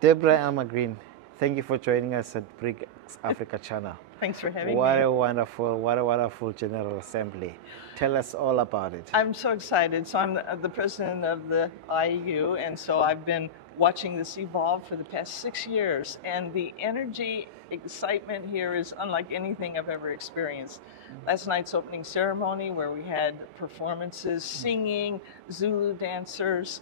Debra Elemegreen, thank you for joining us at BRICS Africa Channel. Thanks for having me. What a wonderful General Assembly. Tell us all about it. I'm so excited. So I'm the president of the IAU, and so I've been watching this evolve for the past 6 years. And the energy, excitement here is unlike anything I've ever experienced. Last night's opening ceremony, where we had performances, singing, Zulu dancers.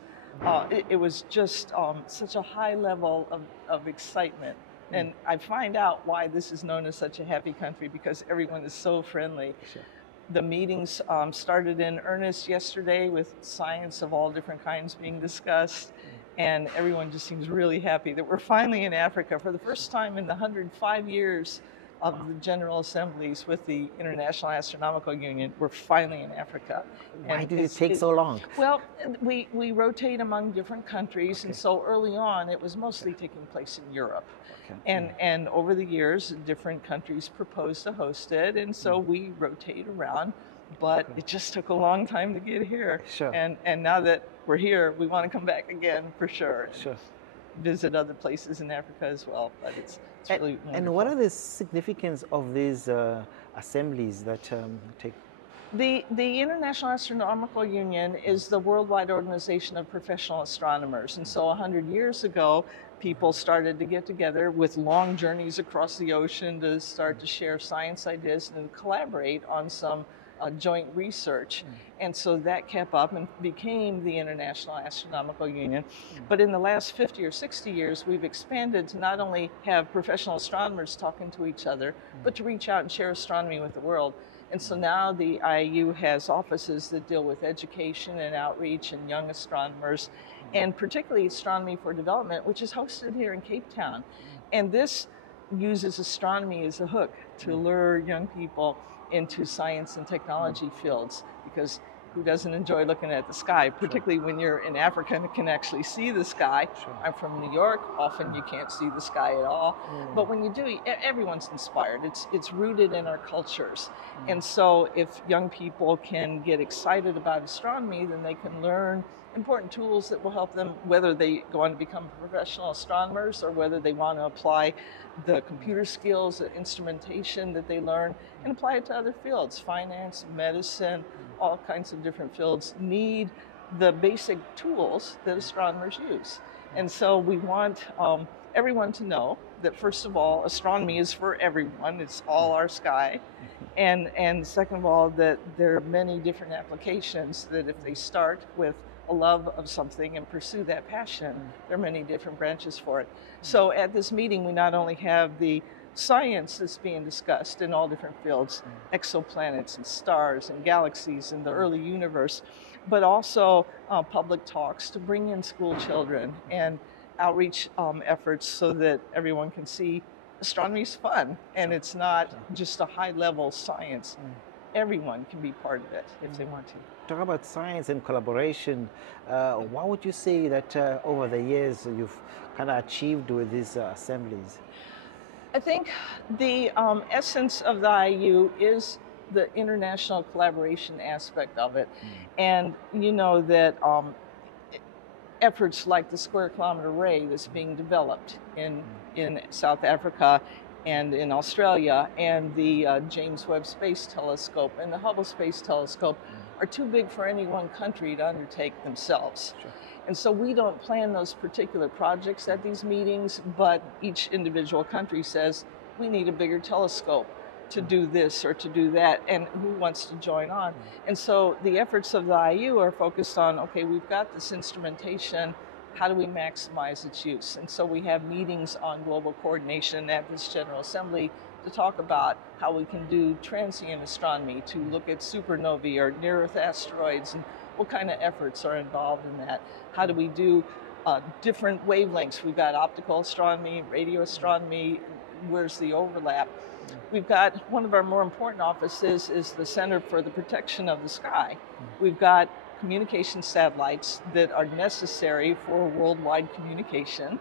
It was just such a high level of excitement. And I find out why this is known as such a happy country, because everyone is so friendly. Sure. The meetings started in earnest yesterday with science of all different kinds being discussed. And everyone just seems really happy that we're finally in Africa for the first time in the 105 years of the General Assemblies with the International Astronomical Union. We're finally in Africa. Why did it take so long? Well, we rotate among different countries, and so early on it was mostly taking place in Europe. Okay. And over the years, different countries proposed to host it, and so we rotate around. But it just took a long time to get here. Sure. And now that we're here, we want to come back again for sure. Sure. Visit other places in Africa as well. But it's really wonderful. And what are the significance of these assemblies that take? The International Astronomical Union is the worldwide organization of professional astronomers. And so 100 years ago, people started to get together with long journeys across the ocean to start to share science ideas and collaborate on some joint research. And so that kept up and became the International Astronomical Union. But in the last 50 or 60 years, we've expanded to not only have professional astronomers talking to each other, but to reach out and share astronomy with the world. And so now the IAU has offices that deal with education and outreach and young astronomers, and particularly Astronomy for Development, which is hosted here in Cape Town. And this uses astronomy as a hook to lure young people into science and technology fields, because who doesn't enjoy looking at the sky, particularly when you're in Africa and can actually see the sky. Sure. I'm from New York, often you can't see the sky at all, but when you do, everyone's inspired. It's rooted in our cultures. And so if young people can get excited about astronomy, then they can learn important tools that will help them, whether they go on to become professional astronomers or whether they want to apply the computer skills, the instrumentation that they learn, and apply it to other fields. Finance, medicine, all kinds of different fields need the basic tools that astronomers use. And so we want everyone to know that, first of all, astronomy is for everyone. It's all our sky. And second of all, that there are many different applications that if they start with a love of something and pursue that passion, there are many different branches for it. So at this meeting, we not only have the science that's being discussed in all different fields, exoplanets and stars and galaxies and the early universe, but also public talks to bring in school children and outreach efforts so that everyone can see astronomy is fun and it's not just a high-level science. Everyone can be part of it if they want to. Talk about science and collaboration. What would you say that over the years you've kind of achieved with these assemblies? I think the essence of the IAU is the international collaboration aspect of it. And you know that efforts like the Square Kilometre Array that's being developed in South Africa and in Australia, and the James Webb Space Telescope and the Hubble Space Telescope are too big for any one country to undertake themselves. Sure. And so we don't plan those particular projects at these meetings, but each individual country says, we need a bigger telescope to do this or to do that, and who wants to join on? And so the efforts of the IAU are focused on, okay, we've got this instrumentation, how do we maximize its use? And so we have meetings on global coordination at this General Assembly to talk about how we can do transient astronomy, to look at supernovae or near-Earth asteroids, and what kind of efforts are involved in that. How do we do different wavelengths? We've got optical astronomy, radio astronomy, where's the overlap? We've got one of our more important offices is the Center for the Protection of the Sky. We've got communication satellites that are necessary for worldwide communication,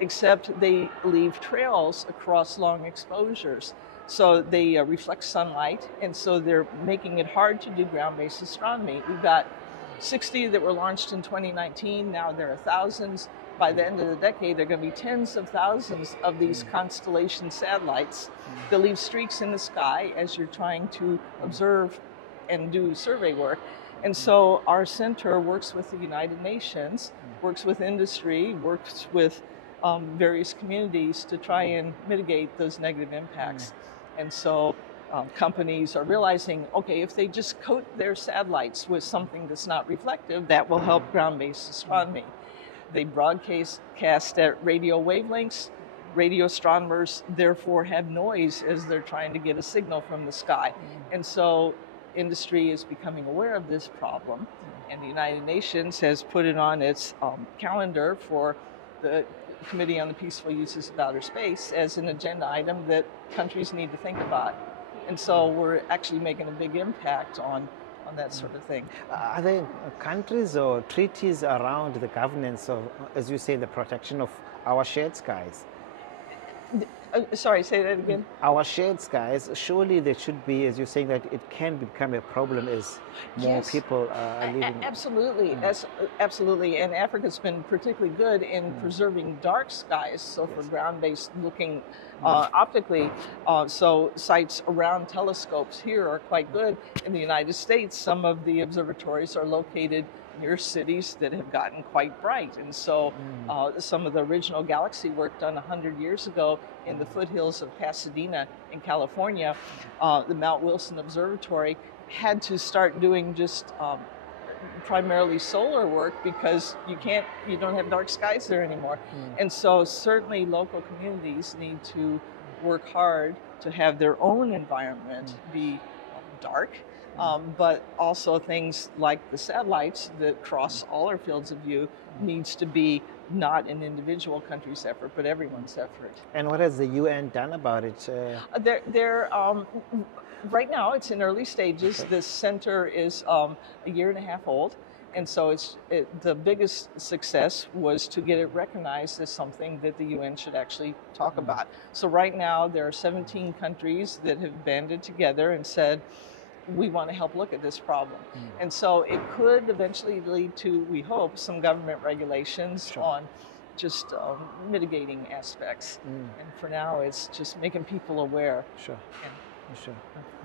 except they leave trails across long exposures. So they reflect sunlight, and so they're making it hard to do ground-based astronomy. We've got 60 that were launched in 2019. Now there are thousands. By the end of the decade, there are going to be tens of thousands of these constellation satellites that leave streaks in the sky as you're trying to observe and do survey work. And so our center works with the United Nations, works with industry, works with various communities to try and mitigate those negative impacts. And so companies are realizing, okay, if they just coat their satellites with something that's not reflective, that will help ground-based astronomy. They broadcast at radio wavelengths. Radio astronomers therefore have noise as they're trying to get a signal from the sky. And so industry is becoming aware of this problem, and the United Nations has put it on its calendar for the Committee on the Peaceful Uses of Outer Space as an agenda item that countries need to think about. And so we're actually making a big impact on that sort of thing. Are there countries or treaties around the governance of, as you say, the protection of our shared skies? Sorry, say that again. Our shared skies, surely there should be, as you're saying, that it can become a problem as more people are living. Absolutely, absolutely. And Africa's been particularly good in preserving dark skies, so for ground-based looking optically. So sites around telescopes here are quite good. In the United States, some of the observatories are located near cities that have gotten quite bright. And so some of the original galaxy work done 100 years ago in the foothills of Pasadena in California, the Mount Wilson Observatory had to start doing just primarily solar work because you don't have dark skies there anymore. And so certainly local communities need to work hard to have their own environment be dark. But also things like the satellites that cross all our fields of view needs to be not an individual country's effort, but everyone's effort. And what has the UN done about it? Right now, it's in early stages. Okay. This center is a year and a half old. And so the biggest success was to get it recognized as something that the UN should actually talk about. So right now, there are 17 countries that have banded together and said, we want to help look at this problem. And so it could eventually lead to, we hope, some government regulations on just mitigating aspects. And for now, it's just making people aware. Sure.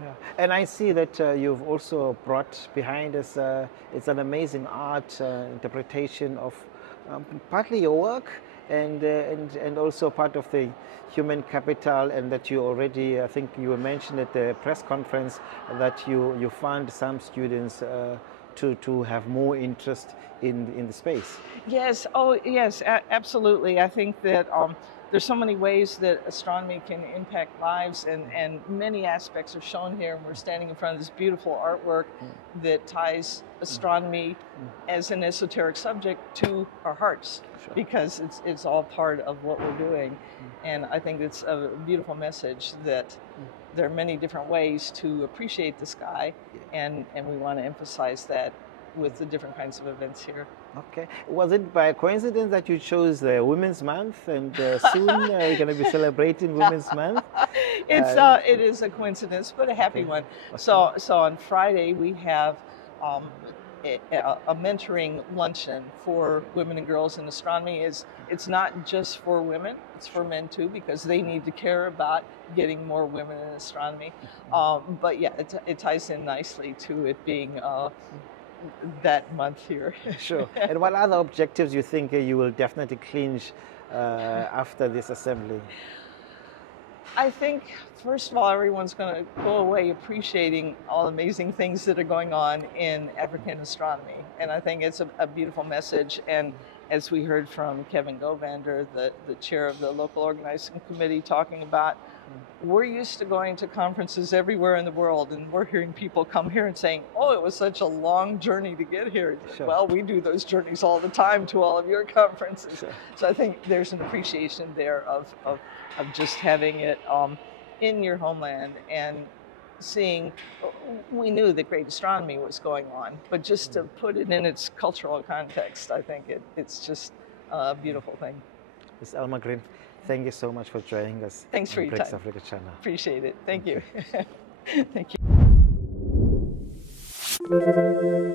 Yeah. And I see that you've also brought behind us, it's an amazing art interpretation of partly your work and also part of the human capital, and that you already, I think you mentioned at the press conference that you fund some students to have more interest in the space. Yes, absolutely. I think that there's so many ways that astronomy can impact lives, and many aspects are shown here. And we're standing in front of this beautiful artwork that ties astronomy as an esoteric subject to our hearts, because it's all part of what we're doing. And I think it's a beautiful message that there are many different ways to appreciate the sky, and we want to emphasize that with the different kinds of events here. Okay. Was it by coincidence that you chose the Women's Month, and soon we're going to be celebrating Women's Month? It is a coincidence, but a happy one. Okay. So on Friday we have a mentoring luncheon for women and girls in astronomy. It's not just for women, it's for men too, because they need to care about getting more women in astronomy. But yeah, it ties in nicely to it being that month here. Sure. And what other objectives you think you will definitely clinch after this assembly? I think, first of all, everyone's going to go away appreciating all the amazing things that are going on in African astronomy. And I think it's a beautiful message. And as we heard from Kevin Govander, the chair of the local organizing committee, talking about, we're used to going to conferences everywhere in the world, and we're hearing people come here and saying, oh, it was such a long journey to get here. Sure. Well, we do those journeys all the time to all of your conferences. Sure. So I think there's an appreciation there of just having it in your homeland and seeing. We knew that great astronomy was going on, but just to put it in its cultural context, I think it's just a beautiful thing. Ms. Elemegreen, thank you so much for joining us. Thanks for your BRICS time. Africa Channel. Appreciate it. Thank you. Thank you.